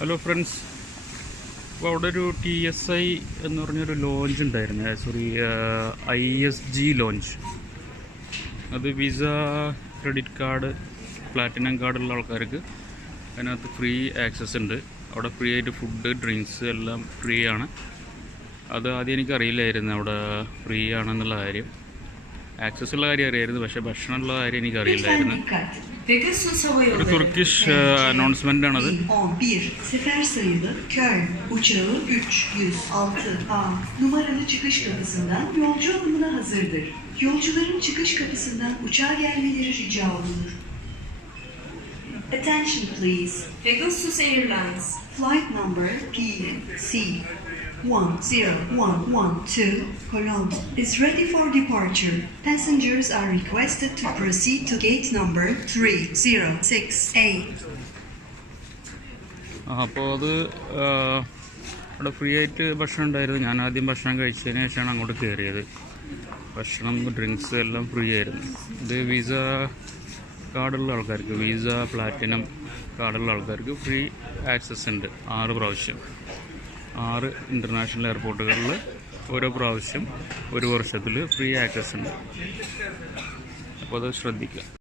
Hello friends, അപ്പോൾ അവിടെ ഒരു TSI എന്ന് പറഞ്ഞൊരു ലോഞ്ച് ഉണ്ടായിരുന്നു. Sorry, ISG launch. അത് വിസ, ക്രെഡിറ്റ് കാർഡ്, പ്ലാറ്റിനം കാർഡുള്ള ആൾക്കാർക്ക് അതിനകത്ത് ഫ്രീ ആക്സസ് ഉണ്ട്. അവിടെ ഫ്രീ ആയിട്ട് ഫുഡ്, ഡ്രിങ്ക്സ് എല്ലാം ഫ്രീ ആണ്. അത് ആദ്യം എനിക്കറിയില്ലായിരുന്നു അവിടെ ഫ്രീ ആണെന്നുള്ള കാര്യം. ആക്സസ് ഉള്ള കാര്യം അറിയായിരുന്നു, പക്ഷേ ഭക്ഷണമുള്ള കാര്യം എനിക്കറിയില്ലായിരുന്നു. ഒരു തുർക്കിഷ് അനൗൺസ്മെൻ്റ് ആണത്. 11 sefer sayılı Köln uçağı 306A numaralı çıkış kapısından yolcu alımına hazırdır. Yolcuların çıkış kapısından uçağa gelmeleri rica olunur. Attention please. Pegasus Airlines. Flight number PC10112 Cologne is ready for departure. Passengers are requested to proceed to gate number 3068. അപ്പോൾ അത് അവിടെ free ആയിട്ട് ഭക്ഷണം ഉണ്ടായിരുന്നു. ഞാൻ ആദ്യം ഭക്ഷണം കഴിച്ചതിന് ശേഷമാണ് അങ്ങോട്ട് കയറിയത്. ഭക്ഷണം, ഡ്രിങ്ക്സ് എല്ലാം ഫ്രീ ആയിരുന്നു. ഇത് വിസ കാർഡുള്ള ആൾക്കാർക്ക്, വിസ പ്ലാറ്റിനം കാർഡുള്ള ആൾക്കാർക്ക് ഫ്രീ ആക്സസ് ഉണ്ട്. 6 പ്രാവശ്യം, 6 ഇൻ്റർനാഷണൽ എയർപോർട്ടുകളിൽ ഓരോ പ്രാവശ്യം 1 വർഷത്തിൽ ഫ്രീ ആക്സസ് ഉണ്ട്. അപ്പോൾ അത് ശ്രദ്ധിക്കുക.